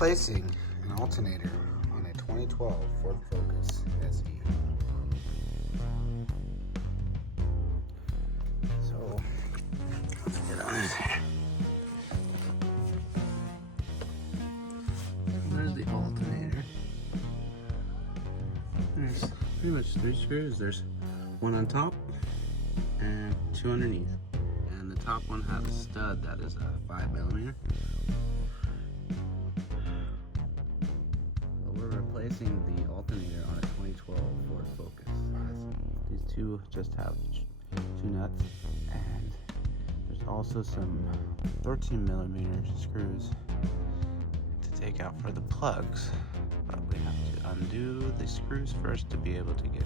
replacing an alternator on a 2012 Ford Focus SV. So let's get on it. There's the alternator. There's pretty much 3 screws. There's one on top and 2 underneath. And the top one has a stud that is a 5mm. We're replacing the alternator on a 2012 Ford Focus. These two just have 2 nuts, and there's also some 13mm screws to take out for the plugs. But we have to undo the screws first to be able to get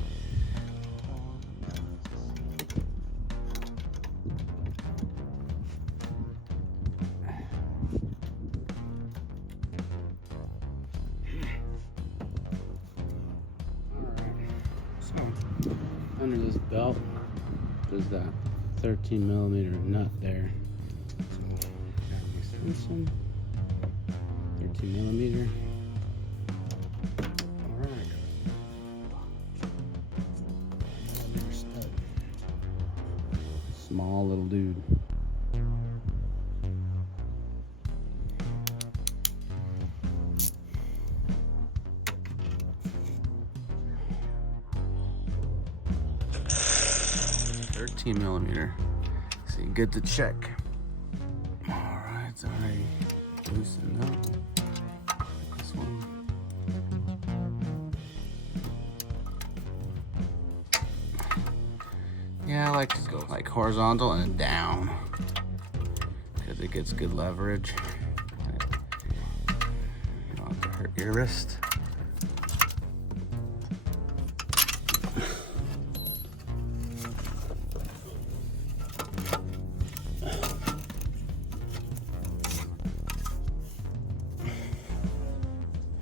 under this belt. There's that 13mm nut there. So grab the extension, 13mm. Alright. Small little dude. $13mm. So good to check. Alright, it's already loosened up. This one. Yeah, I like to go like horizontal and down because it gets good leverage. You don't have to hurt your wrist.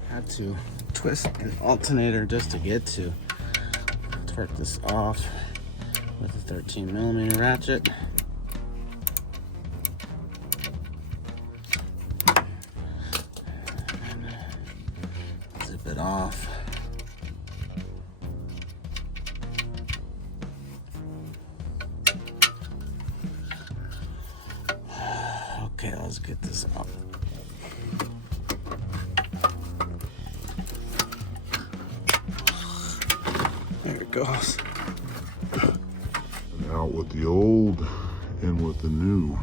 Had to twist an alternator just to get to torque this off with a 13mm ratchet. Zip it off. Okay, let's get this out. There it goes. Out with the old and with the new.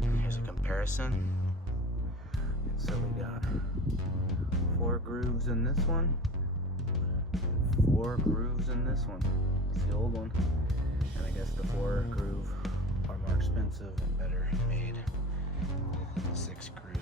Here's a comparison. So we got 4 grooves in this one, 4 grooves in this one. It's the old one, and I guess the 4 groove are more expensive and better made. 6 groove.